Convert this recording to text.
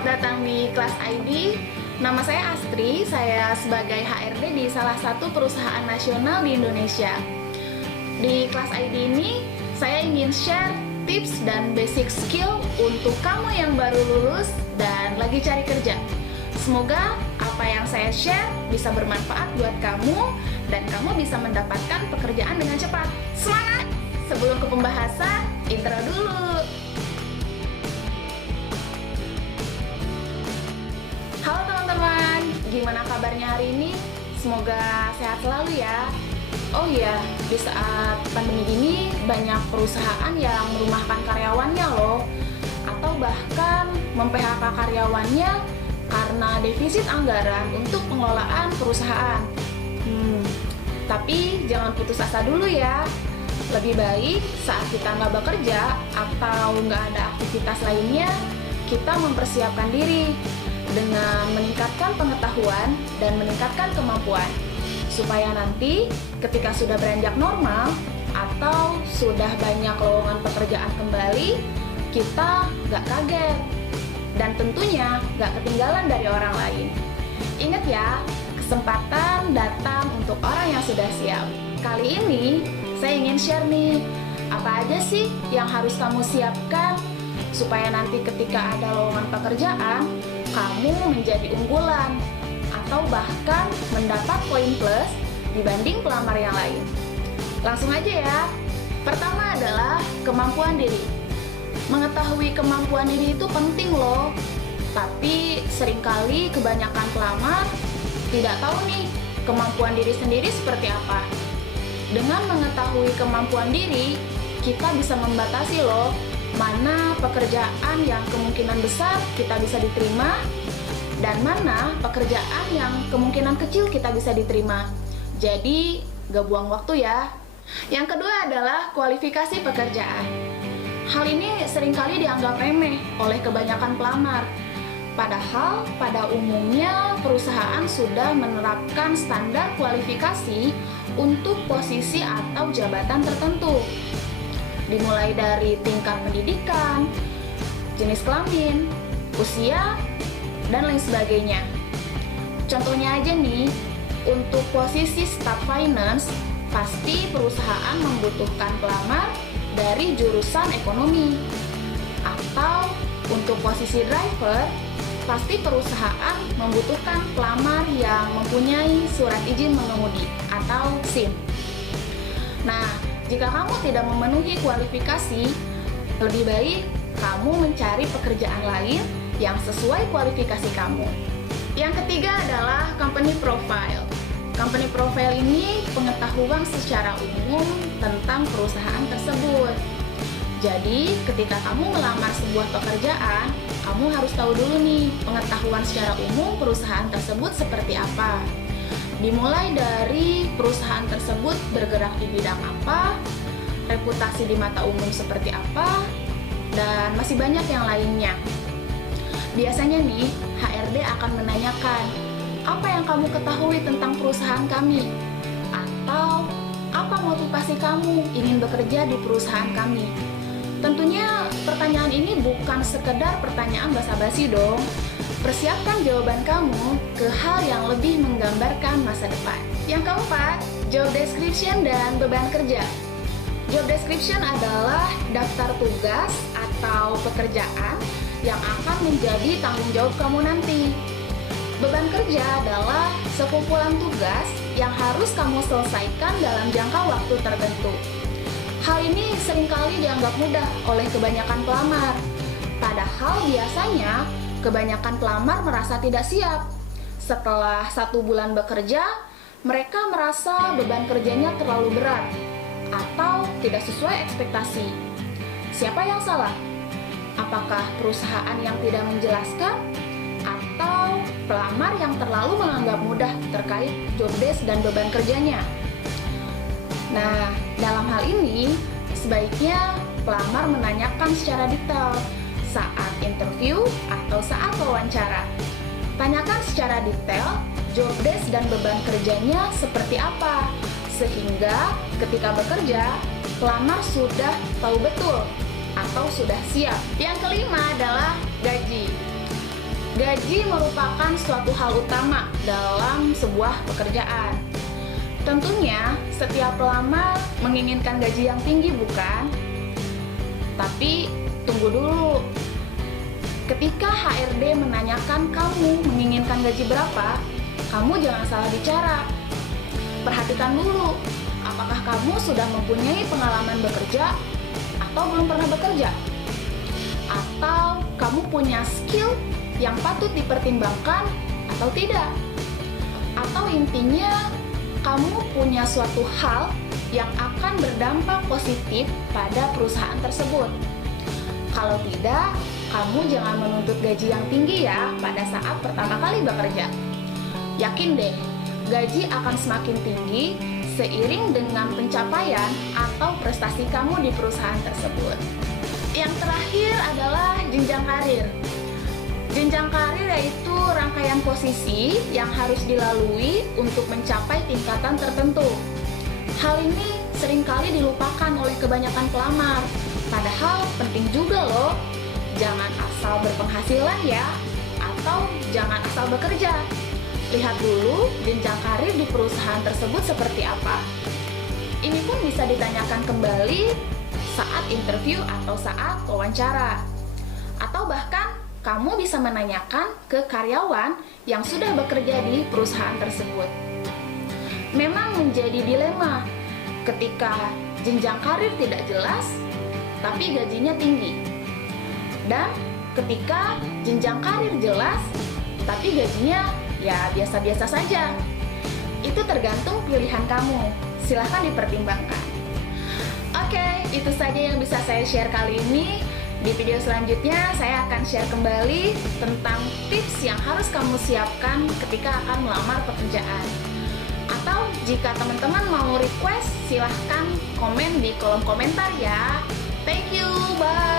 Selamat datang di kelas ID. Nama saya Astri, saya sebagai HRD di salah satu perusahaan nasional di Indonesia. Di kelas ID ini, saya ingin share tips dan basic skill untuk kamu yang baru lulus dan lagi cari kerja. Semoga apa yang saya share bisa bermanfaat buat kamu dan kamu bisa mendapatkan pekerjaan dengan cepat. Semangat! Sebelum ke pembahasan, intro dulu. Halo teman-teman, gimana kabarnya hari ini? Semoga sehat selalu ya. Oh iya, di saat pandemi ini banyak perusahaan yang merumahkan karyawannya loh, atau bahkan mem-PHK karyawannya karena defisit anggaran untuk pengelolaan perusahaan. Tapi jangan putus asa dulu ya. Lebih baik saat kita nggak bekerja atau nggak ada aktivitas lainnya, kita mempersiapkan diri dengan meningkatkan pengetahuan dan meningkatkan kemampuan, supaya nanti ketika sudah beranjak normal atau sudah banyak lowongan pekerjaan kembali, kita nggak kaget dan tentunya nggak ketinggalan dari orang lain. Ingat ya, kesempatan datang untuk orang yang sudah siap. Kali ini saya ingin share nih, apa aja sih yang harus kamu siapkan supaya nanti ketika ada lowongan pekerjaan, kamu menjadi unggulan atau bahkan mendapat poin plus dibanding pelamar yang lain. Langsung aja ya. Pertama adalah kemampuan diri. Mengetahui kemampuan diri itu penting loh. Tapi seringkali kebanyakan pelamar tidak tahu nih kemampuan diri sendiri seperti apa. Dengan mengetahui kemampuan diri, kita bisa membatasi loh mana pekerjaan yang kemungkinan besar kita bisa diterima dan mana pekerjaan yang kemungkinan kecil kita bisa diterima. Jadi, gak buang waktu ya. Yang kedua adalah kualifikasi pekerjaan. Hal ini seringkali dianggap remeh oleh kebanyakan pelamar. Padahal pada umumnya perusahaan sudah menerapkan standar kualifikasi untuk posisi atau jabatan tertentu. Dimulai dari tingkat pendidikan, jenis kelamin, usia, dan lain sebagainya. Contohnya aja nih, untuk posisi staff finance, pasti perusahaan membutuhkan pelamar dari jurusan ekonomi. Atau untuk posisi driver, pasti perusahaan membutuhkan pelamar yang mempunyai surat izin mengemudi atau SIM. Nah, jika kamu tidak memenuhi kualifikasi, lebih baik kamu mencari pekerjaan lain yang sesuai kualifikasi kamu. Yang ketiga adalah company profile. Company profile ini pengetahuan secara umum tentang perusahaan tersebut. Jadi, ketika kamu melamar sebuah pekerjaan, kamu harus tahu dulu nih pengetahuan secara umum perusahaan tersebut seperti apa. Dimulai dari perusahaan tersebut bergerak di bidang apa, reputasi di mata umum seperti apa, dan masih banyak yang lainnya. Biasanya nih, HRD akan menanyakan, apa yang kamu ketahui tentang perusahaan kami? Atau, apa motivasi kamu ingin bekerja di perusahaan kami? Tentunya pertanyaan ini bukan sekedar pertanyaan basa-basi dong. Persiapkan jawaban kamu ke hal yang lebih menggambarkan masa depan. Yang keempat, job description dan beban kerja. Job description adalah daftar tugas atau pekerjaan yang akan menjadi tanggung jawab kamu nanti. Beban kerja adalah sekumpulan tugas yang harus kamu selesaikan dalam jangka waktu tertentu. Hal ini seringkali dianggap mudah oleh kebanyakan pelamar. Padahal biasanya kebanyakan pelamar merasa tidak siap. Setelah 1 bulan bekerja, mereka merasa beban kerjanya terlalu berat atau tidak sesuai ekspektasi. Siapa yang salah? Apakah perusahaan yang tidak menjelaskan? Atau pelamar yang terlalu menganggap mudah terkait job desk dan beban kerjanya? Nah, dalam hal ini, sebaiknya pelamar menanyakan secara detail saat interview atau saat wawancara. Tanyakan secara detail job desk dan beban kerjanya seperti apa, sehingga ketika bekerja, pelamar sudah tahu betul atau sudah siap. Yang kelima adalah gaji. Gaji merupakan suatu hal utama dalam sebuah pekerjaan. Tentunya, setiap pelamar menginginkan gaji yang tinggi, bukan? Tapi, tunggu dulu. Ketika HRD menanyakan kamu menginginkan gaji berapa, kamu jangan salah bicara. Perhatikan dulu, apakah kamu sudah mempunyai pengalaman bekerja atau belum pernah bekerja? Atau kamu punya skill yang patut dipertimbangkan atau tidak? Atau intinya, kamu punya suatu hal yang akan berdampak positif pada perusahaan tersebut. Kalau tidak, kamu jangan menuntut gaji yang tinggi ya pada saat pertama kali bekerja. Yakin deh, gaji akan semakin tinggi seiring dengan pencapaian atau prestasi kamu di perusahaan tersebut. Yang terakhir adalah jenjang karir. Jenjang karir yaitu rangkaian posisi yang harus dilalui untuk mencapai tingkatan tertentu. Hal ini seringkali dilupakan oleh kebanyakan pelamar, padahal penting juga loh. Jangan asal berpenghasilan ya, atau jangan asal bekerja. Lihat dulu jenjang karir di perusahaan tersebut seperti apa. Ini pun bisa ditanyakan kembali saat interview atau saat wawancara. Atau bahkan kamu bisa menanyakan ke karyawan yang sudah bekerja di perusahaan tersebut. Memang menjadi dilema ketika jenjang karir tidak jelas, tapi gajinya tinggi. Dan ketika jenjang karir jelas, tapi gajinya ya biasa-biasa saja. Itu tergantung pilihan kamu. Silahkan dipertimbangkan. Oke, itu saja yang bisa saya share kali ini. Di video selanjutnya, saya akan share kembali tentang tips yang harus kamu siapkan ketika akan melamar pekerjaan. Atau jika teman-teman mau request, silahkan komen di kolom komentar ya. Thank you, bye!